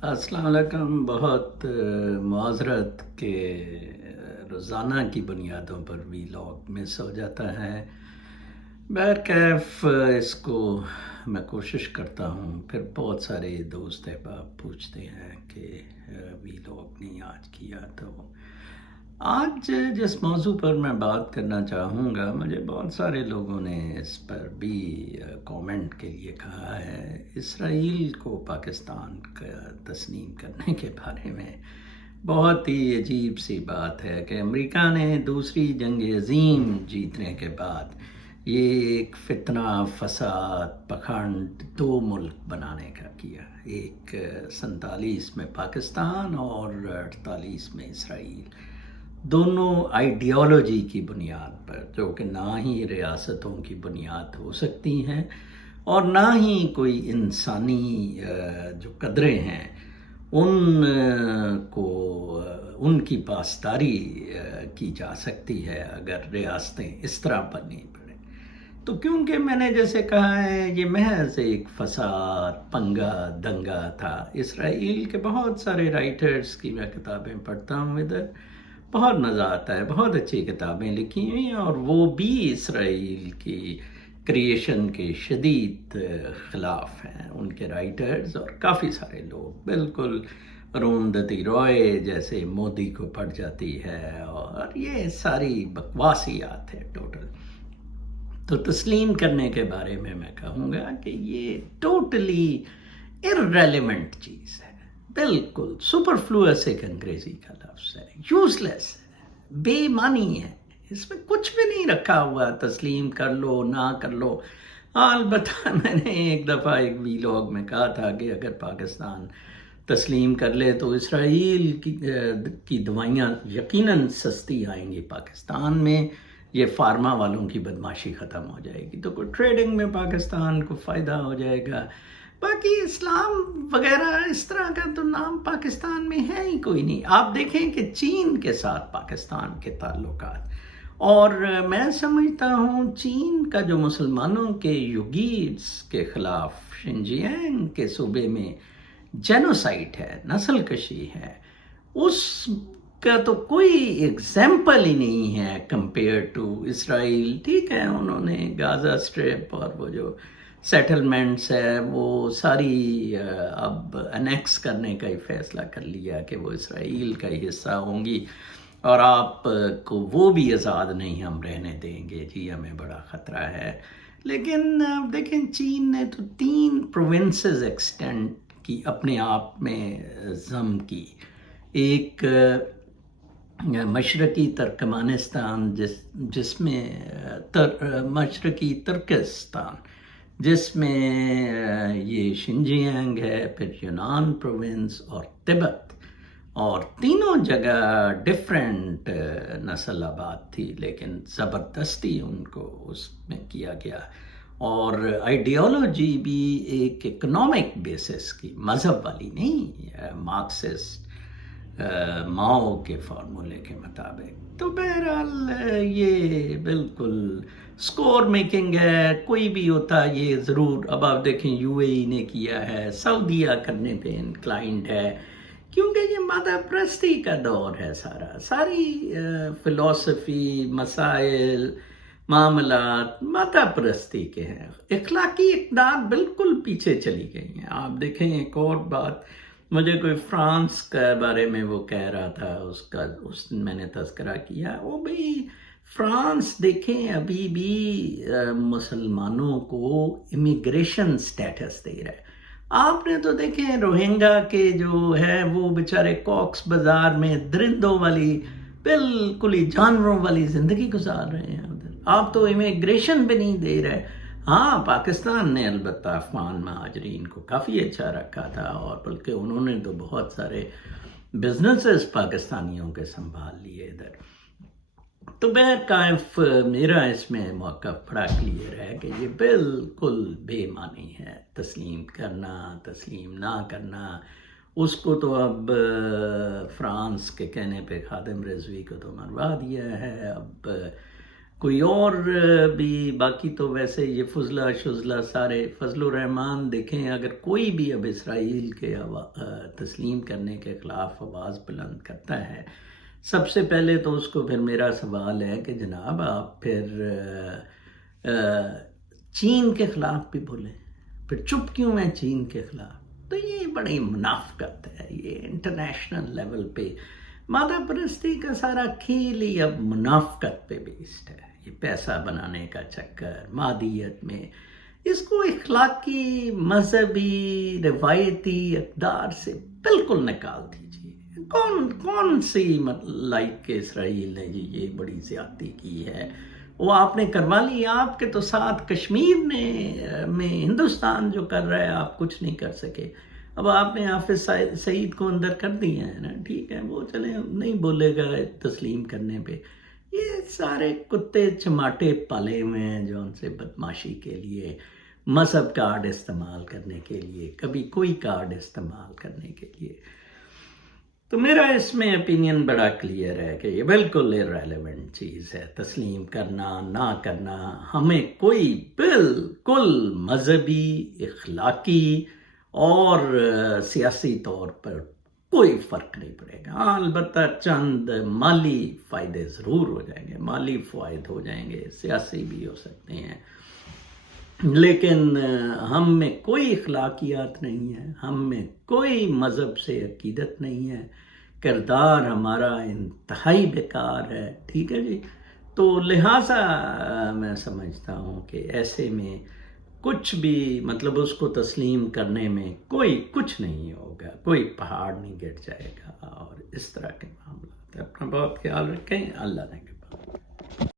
السلام علیکم۔ بہت معذرت کہ روزانہ کی بنیادوں پر ویلاگ مس ہو جاتا ہے۔ بہرکیف اس کو میں کوشش کرتا ہوں، پھر بہت سارے دوست احباب پوچھتے ہیں کہ ویلاگ نہیں آج کیا۔ تو آج جس موضوع پر میں بات کرنا چاہوں گا، مجھے بہت سارے لوگوں نے اس پر بھی کومنٹ کے لیے کہا ہے، اسرائیل کو پاکستان کا تسلیم کرنے کے بارے میں۔ بہت ہی عجیب سی بات ہے کہ امریکہ نے دوسری جنگ عظیم جیتنے کے بعد یہ ایک فتنہ، فساد، پکھنڈ دو ملک بنانے کا کیا، ایک 47 میں پاکستان اور 48 میں اسرائیل، دونوں آئیڈیالوجی کی بنیاد پر، جو کہ نہ ہی ریاستوں کی بنیاد ہو سکتی ہیں اور نہ ہی کوئی انسانی جو قدریں ہیں ان کو ان کی پاسداری کی جا سکتی ہے اگر ریاستیں اس طرح بننی پڑیں۔ تو کیونکہ میں نے جیسے کہا ہے، یہ محض ایک فساد، پنگا، دنگا تھا۔ اسرائیل کے بہت سارے رائٹرز کی میں کتابیں پڑھتا ہوں، ادھر بہت مزہ آتا ہے، بہت اچھی کتابیں لکھی ہوئی ہیں، اور وہ بھی اسرائیل کی کریشن کے شدید خلاف ہیں، ان کے رائٹرز اور کافی سارے لوگ۔ بالکل اروندھتی رائے جیسے مودی کو پڑ جاتی ہے، اور یہ ساری بکواسیات ہے ٹوٹل۔ تو تسلیم کرنے کے بارے میں کہوں گا کہ یہ ٹوٹلی ارریلیونٹ چیز ہے، بالکل سپرفلوس ایک انگریزی کا لفظ ہے، یوز لیس ہے، بے معنی ہے، اس میں کچھ بھی نہیں رکھا ہوا، تسلیم کر لو نہ کر لو۔ البتہ میں نے ایک دفعہ ایک ویلاگ میں کہا تھا کہ اگر پاکستان تسلیم کر لے تو اسرائیل کی دوائیاں یقیناً سستی آئیں گی پاکستان میں، یہ فارما والوں کی بدماشی ختم ہو جائے گی، تو کوئی ٹریڈنگ میں پاکستان کو فائدہ ہو جائے گا۔ باقی اسلام وغیرہ اس طرح کا تو نام پاکستان میں ہے ہی کوئی نہیں۔ آپ دیکھیں کہ چین کے ساتھ پاکستان کے تعلقات، اور میں سمجھتا ہوں چین کا جو مسلمانوں کے یوگیٹس کے خلاف شنجیانگ کے صوبے میں جینوسائٹ ہے، نسل کشی ہے، اس کا تو کوئی ایگزامپل ہی نہیں ہے کمپیئر ٹو اسرائیل۔ ٹھیک ہے، انہوں نے غازہ اسٹرپ اور وہ جو سیٹلمنٹس ہے وہ ساری اب انیکس کرنے کا ہی فیصلہ کر لیا کہ وہ اسرائیل کا ہی حصہ ہوں گی، اور آپ کو وہ بھی آزاد نہیں ہم رہنے دیں گے، جی ہمیں بڑا خطرہ ہے۔ لیکن دیکھیں، چین نے تو 3 پروونسز ایکسٹینڈ کی اپنے آپ میں ضم کی، ایک مشرقی ترکمانستان جس میں مشرقی ترکستان جس میں یہ شنجیانگ ہے، پھر یونان پروونس اور تبت، اور تینوں جگہ ڈیفرنٹ نسل آباد تھی، لیکن زبردستی ان کو اس میں کیا گیا، اور آئیڈیالوجی بھی ایک اکنامک بیسس کی، مذہب والی نہیں، مارکسسٹ ماؤ کے فارمولے کے مطابق۔ تو بہرحال یہ بالکل سکور میکنگ ہے، کوئی بھی ہوتا یہ ضرور۔ اب آپ دیکھیں یو اے ای نے کیا ہے، سعودیہ کرنے پہ انکلائنڈ ہے، کیونکہ یہ مادہ پرستی کا دور ہے، ساری فلسفی، مسائل، معاملات مادہ پرستی کے ہیں، اخلاقی اقدار بالکل پیچھے چلی گئی ہیں۔ آپ دیکھیں ایک اور بات، مجھے کوئی فرانس کے بارے میں وہ کہہ رہا تھا، اس میں نے تذکرہ کیا، وہ بھی فرانس دیکھیں ابھی بھی مسلمانوں کو امیگریشن سٹیٹس دے رہا ہے۔ آپ نے تو دیکھیں روہنگا کے جو ہے وہ بیچارے کوکس بازار میں درندوں والی، بالکل ہی جانوروں والی زندگی گزار رہے ہیں ادھر، آپ تو امیگریشن بھی نہیں دے رہے۔ ہاں، پاکستان نے البتہ افغان مہاجرین کو کافی اچھا رکھا تھا، اور بلکہ انہوں نے تو بہت سارے بزنسز پاکستانیوں کے سنبھال لیے ادھر۔ تو بہرکیف میرا اس میں موقف بڑا کلیئر ہے کہ یہ بالکل بے معنی ہے، تسلیم کرنا، تسلیم نہ کرنا۔ اس کو تو اب فرانس کے کہنے پہ خادم رضوی کو تو مروا دیا ہے، اب کوئی اور بھی باقی تو ویسے یہ فضلہ شزلہ سارے، فضل الرحمان دیکھیں اگر کوئی بھی اب اسرائیل کے تسلیم کرنے کے خلاف آواز بلند کرتا ہے، سب سے پہلے تو اس کو پھر میرا سوال ہے کہ جناب آپ پھر چین کے خلاف بھی بولیں، پھر چپ کیوں ہیں چین کے خلاف؟ تو یہ بڑی منافقت ہے، یہ انٹرنیشنل لیول پہ مادہ پرستی کا سارا کھیل ہی اب منافقت پہ بیسڈ ہے، یہ پیسہ بنانے کا چکر مادیت میں، اس کو اخلاقی مذہبی روایتی اقدار سے بالکل نکال دیجیے۔ کون سی لائک کہ اسرائیل نے جی یہ بڑی زیادتی کی ہے، وہ آپ نے کروا لی، آپ کے تو ساتھ کشمیر میں ہندوستان جو کر رہا ہے آپ کچھ نہیں کر سکے۔ اب آپ نے حافظ سعید کو اندر کر دیا ہے نا، ٹھیک ہے وہ چلے نہیں بولے گا تسلیم کرنے پہ، یہ سارے کتے چماٹے پالے ہوئے ہیں جو ان سے بدماشی کے لیے، مذہب کارڈ استعمال کرنے کے لیے، کبھی کوئی کارڈ استعمال کرنے کے لیے۔ تو میرا اس میں اپینین بڑا کلیئر ہے کہ یہ بالکل irrelevant چیز ہے، تسلیم کرنا نہ کرنا ہمیں کوئی بالکل مذہبی، اخلاقی اور سیاسی طور پر کوئی فرق نہیں پڑے گا۔ ہاں البتہ چند مالی فائدے ضرور ہو جائیں گے، مالی فوائد ہو جائیں گے، سیاسی بھی ہو سکتے ہیں، لیکن ہم میں کوئی اخلاقیات نہیں ہے، ہم میں کوئی مذہب سے عقیدت نہیں ہے، کردار ہمارا انتہائی بیکار ہے، ٹھیک ہے جی۔ تو لہٰذا میں سمجھتا ہوں کہ ایسے میں کچھ بھی مطلب اس کو تسلیم کرنے میں کوئی کچھ نہیں ہوگا، کوئی پہاڑ نہیں گر جائے گا، اور اس طرح کے معاملات۔ اپنا بہت خیال رکھیں، اللہ نے